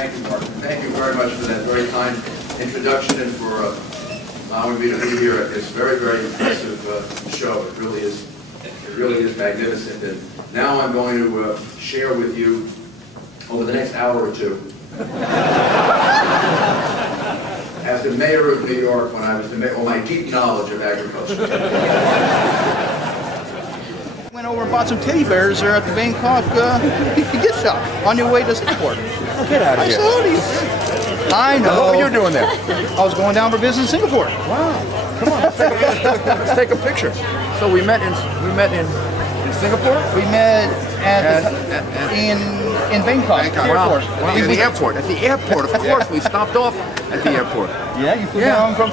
Thank you, Mark. Thank you very much for that very kind introduction and for allowing me to be here at this very, very impressive show. It really is magnificent. And now I'm going to share with you over the next hour or two. As the mayor of New York, when I was the mayor, my deep knowledge of agriculture. Went over and bought some teddy bears there at the Bangkok gift shop on your way to Singapore. Get out of here. I saw you. I know. What were you doing there? I was going down for business in Singapore. Wow. Come on, let's take a picture. So we met in Singapore? We met in Bangkok. Wow. In the airport. At the airport, of course. We stopped off at the airport. Yeah, you flew down from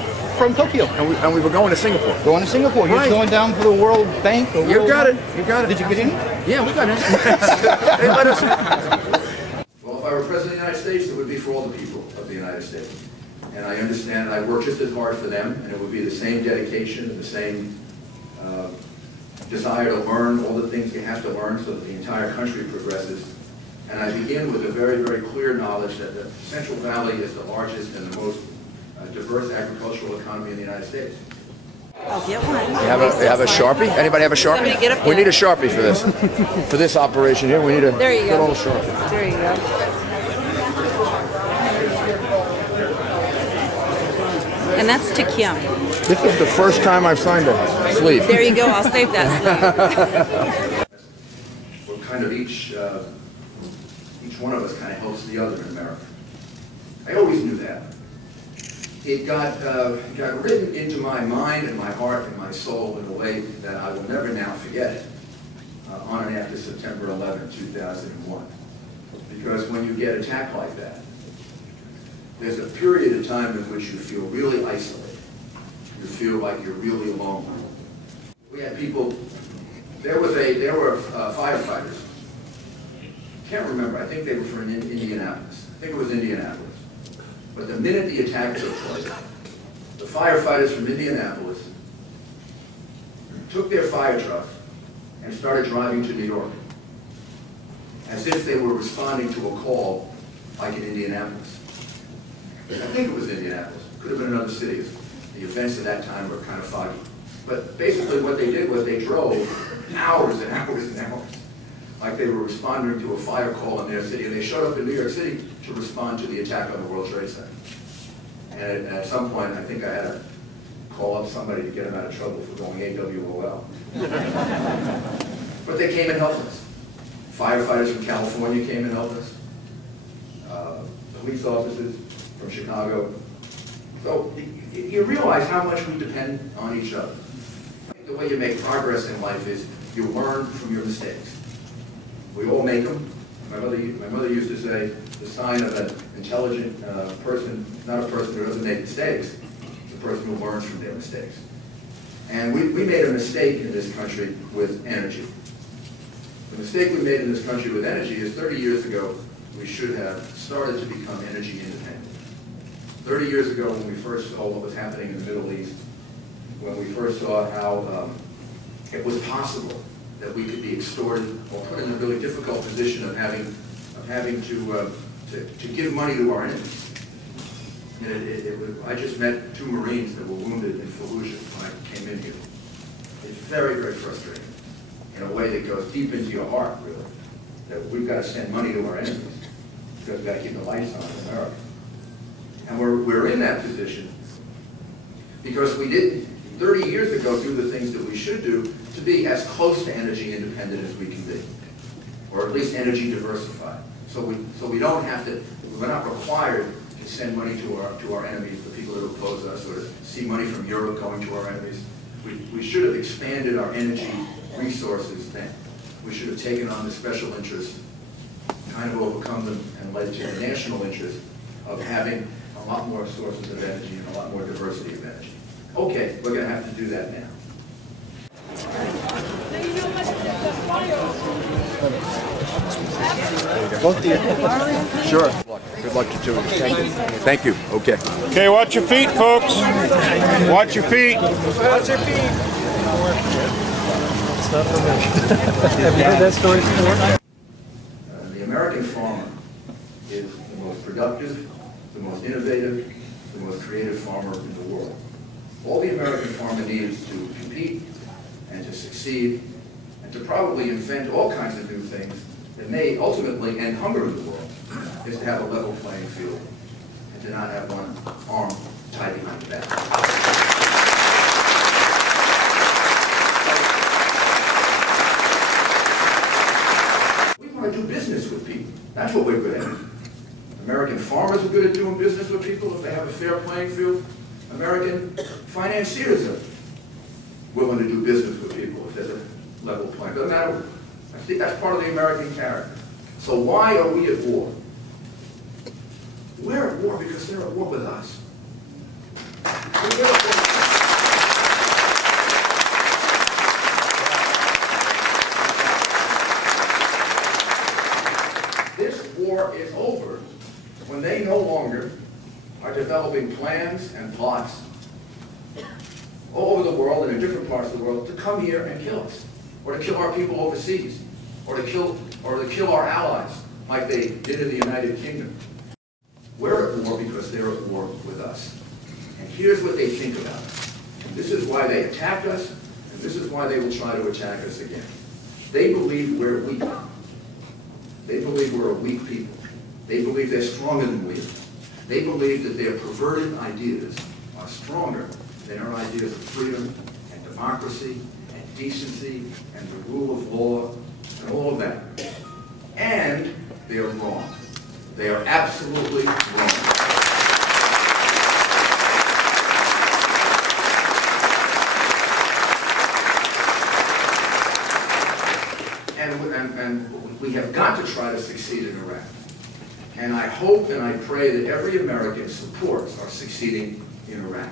Tokyo. And we were going to Singapore. Going to Singapore. You're going down for the World Bank. You got it. You got it. Did you get in? Yeah, we got in. They let us in. Well, if I were President of the United States, it would be for all the people of the United States. And I understand, and I work just as hard for them, and it would be the same dedication and the same desire to learn all the things you have to learn so that the entire country progresses. And I begin with a very, very clear knowledge that the Central Valley is the largest and the most diverse agricultural economy in the United States. I'll get one. You have a Sharpie? Anybody have a Sharpie? Somebody get up We there. need a Sharpie for this. For this operation here, we need a There you good go. old Sharpie. There you go. And that's to Kim. This is the first time I've signed a sleeve. There you go. I'll save that sleeve. We're kind of each one of us kind of helps the other in America. I always knew that. It got written into my mind and my heart and my soul in a way that I will never now forget it on and after September 11, 2001. Because when you get attacked like that, there's a period of time in which you feel really isolated. You feel like you're really alone. We had people, there were firefighters. Can't remember, I think they were from Indianapolis. I think it was Indianapolis. But the minute the attack took place, the firefighters from Indianapolis took their fire truck and started driving to New York, as if they were responding to a call like in Indianapolis. I think it was Indianapolis. It could have been another city. The events at that time were kind of foggy. But basically what they did was they drove hours and hours and hours, like they were responding to a fire call in their city. And they showed up in New York City to respond to the attack on the World Trade Center. And at some point, I think I had to call up somebody to get them out of trouble for going AWOL. But they came and helped us. Firefighters from California came and helped us. Police officers from Chicago. So you realize how much we depend on each other. I think the way you make progress in life is you learn from your mistakes. We all make them. My mother used to say, the sign of an intelligent person is not a person who doesn't make mistakes, it's a person who learns from their mistakes. And we made a mistake in this country with energy. The mistake we made in this country with energy is 30 years ago, we should have started to become energy independent. 30 years ago, when we first saw what was happening in the Middle East, when we first saw how it was possible that we could be extorted or put in a really difficult position of having to give money to our enemies. And I just met 2 Marines that were wounded in Fallujah when I came in here. It's very, very frustrating in a way that goes deep into your heart, really, that we've got to send money to our enemies because we've got to keep the lights on in America. And we're in that position because we didn't, 30 years ago, do the things that we should do to be as close to energy independent as we can be, or at least energy diversified. So we don't have to, we're not required to send money to our enemies, the people that oppose us, or to see money from Europe going to our enemies. We should have expanded our energy resources then. We should have taken on the special interests, kind of overcome them, and led to the national interest of having a lot more sources of energy and a lot more diversity of energy. Okay, we're going to have to do that now. Both the Sure. Good luck to you. Thank you. Okay. Okay, watch your feet, folks. Watch your feet. Watch your feet. It's not for me. Have you heard that story before? The American farmer is the most productive, the most innovative, the most creative farmer in the world. All the American farmer needs to compete and to succeed and to probably invent all kinds of new things that may ultimately end hunger in the world is to have a level playing field and to not have one arm tied behind the back. We want to do business with people. That's what we're good at. American farmers are good at doing business with people if they have a fair playing field. American financiers are willing to do business with people if there's a level playing field. Doesn't matter. I think that's part of the American character. So why are we at war? We're at war because they're at war with us. This war is over when they no longer are developing plans and plots all over the world and in different parts of the world to come here and kill us, or to kill our people overseas, or to kill our allies like they did in the United Kingdom. We're at war because they're at war with us. And here's what they think about us. And this is why they attacked us, and this is why they will try to attack us again. They believe we're weak. They believe we're a weak people. They believe they're stronger than we are. They believe that their perverted ideas are stronger than our ideas of freedom and democracy and decency and the rule of law and all of that. And they are wrong. They are absolutely wrong. And we have got to try to succeed in Iraq. And I hope and I pray that every American supports our succeeding in Iraq.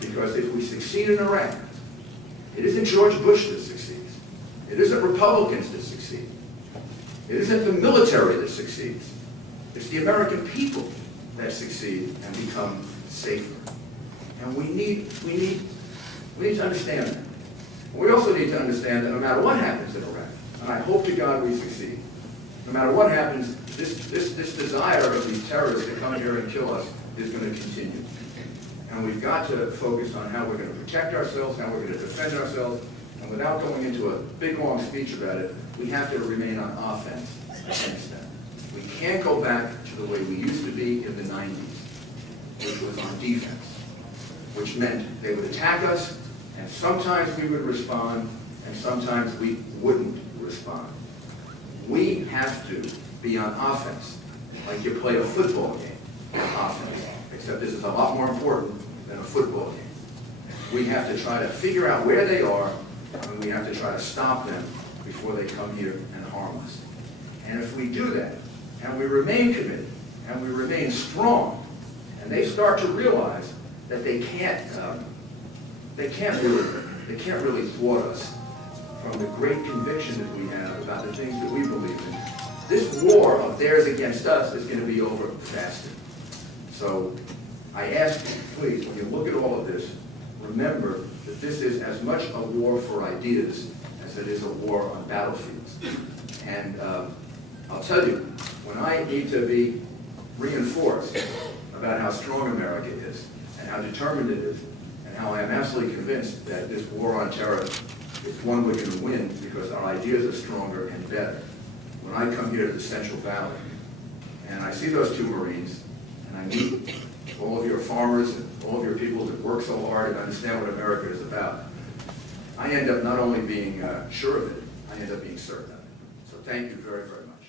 Because if we succeed in Iraq, it isn't George Bush that succeeds. It isn't Republicans that succeed. It isn't the military that succeeds. It's the American people that succeed and become safer. And we need to understand that. We also need to understand that no matter what happens in Iraq, and I hope to God we succeed, no matter what happens, this desire of these terrorists to come here and kill us is going to continue. And we've got to focus on how we're going to protect ourselves, how we're going to defend ourselves, and without going into a big, long speech about it, we have to remain on offense against them. We can't go back to the way we used to be in the 90s, which was on defense, which meant they would attack us, and sometimes we would respond, and sometimes we wouldn't respond. We have to be on offense, like you play a football game on offense, except this is a lot more important than a football game. We have to try to figure out where they are, and we have to try to stop them before they come here and harm us. And if we do that, and we remain committed, and we remain strong, and they start to realize that they can't really thwart us from the great conviction that we have about the things that we believe in, this war of theirs against us is going to be over faster. So I ask you, please, when you look at all of this, remember that this is as much a war for ideas as it is a war on battlefields. And I'll tell you, when I need to be reinforced about how strong America is, and how determined it is, and how I am absolutely convinced that this war on terror is one we're going to win because our ideas are stronger and better. When I come here to the Central Valley, and I see those two Marines, and I meet all of your farmers and all of your people that work so hard and understand what America is about, I end up not only being sure of it, I end up being certain of it. So thank you very, very much.